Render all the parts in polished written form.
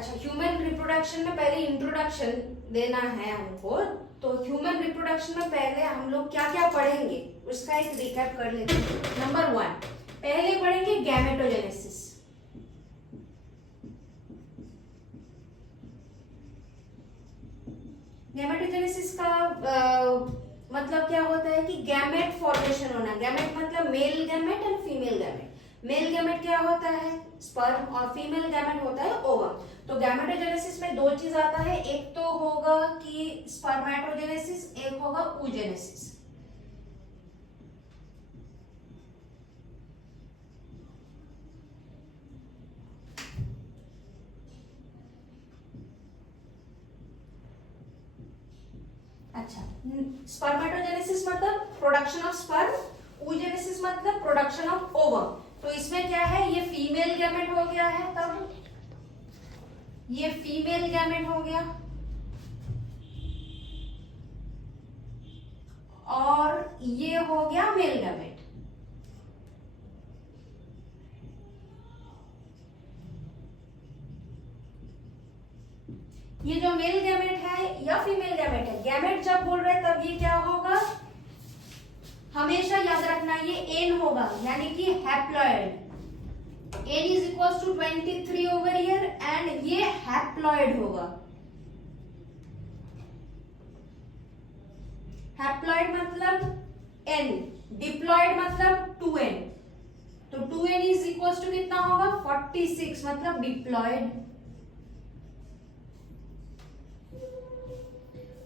अच्छा, human reproduction में पहले इंट्रोडक्शन देना है हमको। तो ह्यूमन रिप्रोडक्शन में पहले हम लोग क्या क्या पढ़ेंगे उसका एक रिकैप कर लेते हैं। नंबर 1 पहले पढ़ेंगे गैमेटोजेनेसिस। गैमेटोजेनेसिस का मतलब क्या होता है कि गैमेट फॉर्मेशन होना। गैमेट मतलब male gamete and female gamete. Male gamete क्या होता है? स्पर्म, और फीमेल गैमेट होता है ओवम। तो गैमेटोजेनेसिस में 2 चीज आता है, एक तो होगा कि स्पर्मेटोजेनेसिस, एक होगा oogenesis। अच्छा, स्पर्मेटोजेनेसिस मतलब प्रोडक्शन ऑफ स्पर्म, oogenesis मतलब प्रोडक्शन ऑफ ओवम। तो इसमें क्या है, ये फीमेल गैमेट हो गया है, तब ये फीमेल गैमेट हो गया और ये हो गया मेल गैमेट। ये जो मेल गैमेट है या फीमेल गैमेट है, गैमेट जब बोल रहे हैं तब ये क्या होगा, हमेशा याद रखना ये एन होगा, यानी कि haploid. n is equals to 23 over here and ये हैप्लॉइड होगा। हैप्लॉइड मतलब n, डिप्लॉइड मतलब 2n। तो 2n is equals to कितना होगा, 46 मतलब डिप्लॉइड।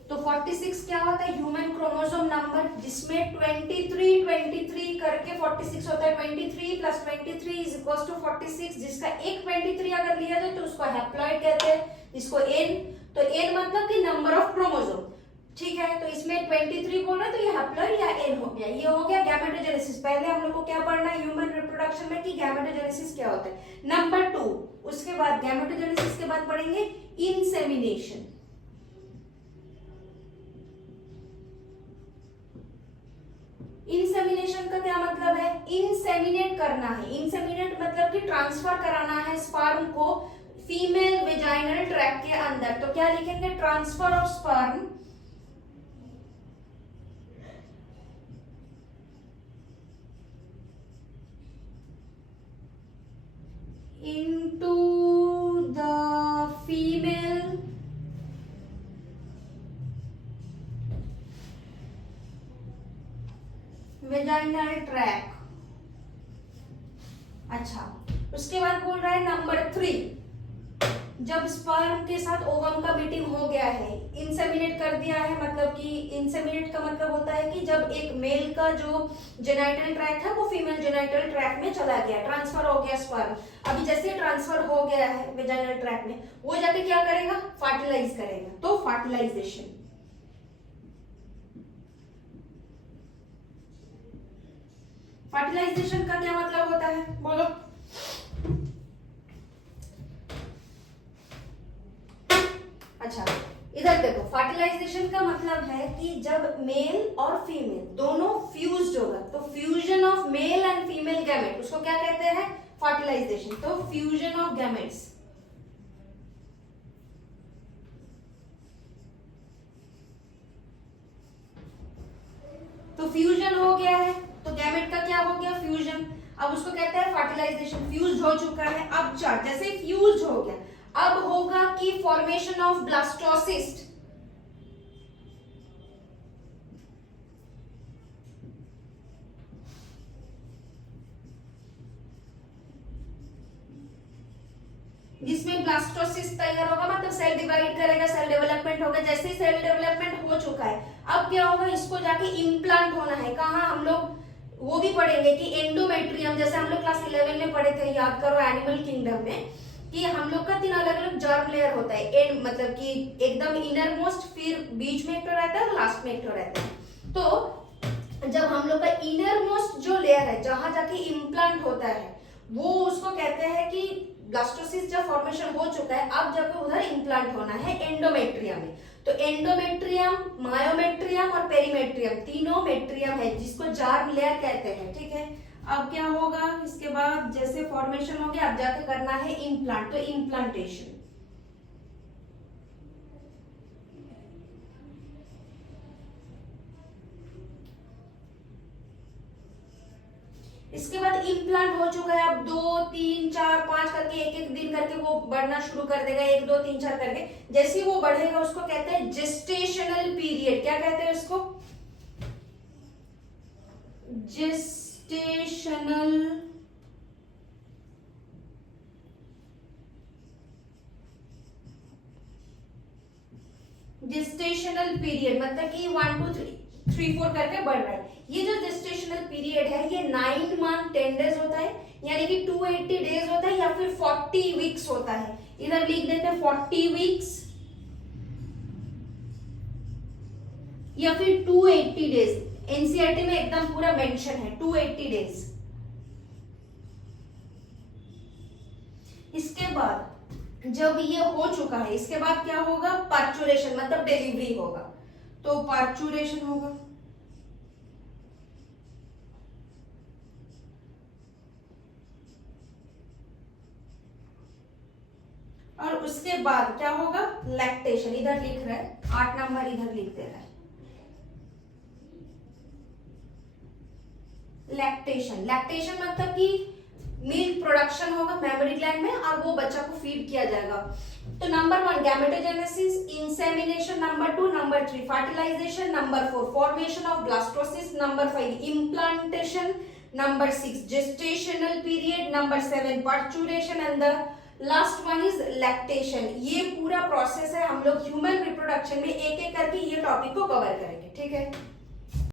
तो 46 क्या होता है, ह्यूमन क्रोमोसोम नंबर, जिसमें 23 करके 46 होता है। 23 प्लस 23 इज इक्वल्स टू 46, जिसका एक 23 अगर लिया जाए तो उसको हैप्लॉइड कहते हैं, जिसको एन। तो एन मतलब कि नंबर ऑफ क्रोमोसोम, ठीक है। तो इसमें 23 बोल रहे हैं तो ये हैप्लॉइड या एन हो गया। ये हो गया गैमेटोजेनेसिस। पहले हम लोग को क्या पढ़ना है ह्यूमन रिप्रोडक्शन में कि गैमेटोजेनेसिस क्या होता है। नंबर 2, उसके बाद गैमेटोजेनेसिस के बाद पढ़ेंगे इंसेमिनेशन। इंसेमिनेशन का क्या मतलब है, इंसेमिनेट करना है। इंसेमिनेट मतलब कि ट्रांसफर कराना है स्पर्म को फीमेल वेजाइनल ट्रैक्ट के अंदर। तो क्या लिखेंगे, transfer of sperm into the female vaginal track. अच्छा, उसके बाद बोल रहा है नंबर 3, जब स्पर्म के साथ ओवम का मीटिंग हो गया है, इंसेमिनेट कर दिया है, मतलब कि इंसेमिनेट का मतलब होता है कि जब एक मेल का जो जेनाइटल ट्रैक है वो फीमेल जेनाइटल ट्रैक में चला गया, ट्रांसफर हो गया स्पर्म। अभी जैसे ट्रांसफर हो गया है वेजाइनल ट्रैक में, वो जाके क्या करेगा, फर्टिलाइज करेगा। तो फर्टिलाइजेशन। फर्टिलाइजेशन का क्या मतलब होता है, बोलो। अच्छा, इधर देखो, फर्टिलाइजेशन का मतलब है कि जब मेल और फीमेल दोनों फ्यूज्ड होगा, तो fusion of male and female gamete, उसको क्या कहते हैं, फर्टिलाइजेशन। तो फ्यूजन ऑफ गैमेट्स। तो फ्यूजन हो गया है, तो गैमेट का क्या हो गया, फ्यूजन। अब उसको कहते हैं फर्टिलाइजेशन। फ्यूज हो चुका है, अब चार जैसे फ्यूज हो गया, अब होगा कि फॉर्मेशन ऑफ ब्लास्टोसिस्ट। जिसमें ब्लास्टोसिस्ट तैयार होगा, मतलब सेल डिवाइड करेगा, सेल डेवलपमेंट होगा। जैसे ही सेल डेवलपमेंट हो चुका है, अब क्या होगा, इसको जाके इम्प्लांट होना है। कहाँ, हम लोग वो भी पढ़ेंगे कि एंडोमेट्रियम, जैसे हम लोग क्लास 11 में पढ़े थे, याद करो, एनिमल किंगडम में, कि हम लोग का 3 अलग अलग जर्म लेयर होता है। एंड मतलब कि एकदम इनर मोस्ट, फिर बीच में एक रहता है और लास्ट में एक रहता है। तो जब हम लोग का इनर मोस्ट जो लेयर है, जहां जाके इम्प्लांट होता है, वो उसको कहते हैं कि ब्लास्टोसिस्ट जब फॉर्मेशन हो चुका है, अब जाकर उधर इम्प्लांट होना है एंडोमेट्रियम में। तो एंडोमेट्रियम, मायोमेट्रियम और पेरीमेट्रियम, तीनों मेट्रियम है, जिसको जर्म लेयर कहते हैं, ठीक है। अब क्या होगा, इसके बाद जैसे फॉर्मेशन हो गया, अब जाके करना है इम्प्लांट, तो इम्प्लांटेशन। इसके बाद इम्प्लांट हो चुका है, अब 2 3 4 5 करके एक एक दिन करके वो बढ़ना शुरू कर देगा, 1 2 3 4 करके। जैसे ही वो बढ़ेगा उसको कहते हैं जेस्टेशनल पीरियड। क्या कहते हैं इसको? जेस्टेशनल पीरियड मतलब कि 1 2 3 4 करके बढ़ रहा है। ये जो जेस्टेशनल पीरियड है ये 9 मंथ 10 डेज होता है, यानी कि 280 डेज होता है, या फिर 40 वीक्स होता है। इधर लिख देते हैं 40 वीक्स या फिर 280 डेज। एनसीईआरटी में एकदम पूरा मेंशन है 280 डेज। इसके बाद जब ये हो चुका है, इसके बाद क्या होगा? पार्चुरेशन मतलब डिलीवरी होगा। तो पार्चुरेशन होगा, और उसके बाद क्या होगा? लैक्टेशन। इधर लिख रहा है 8 नंबर, इधर लिख दे रहा है लैक्टेशन। लैक्टेशन मतलब कि मिल्क प्रोडक्शन होगा मेमोरी ग्लैंड में और वो बच्चा को फीड किया जाएगा। तो number 1 gametogenesis, insemination, number 2, number 3 fertilisation, number 4 formation of blastocyst, number 5 implantation, number 6 gestational period, number 7 parturition and the last one is lactation. ये पूरा प्रोसेस है, हम लोग ह्यूमन रिप्रोडक्शन में एक एक करके ये टॉपिक को कवर करेंगे। ठीक है।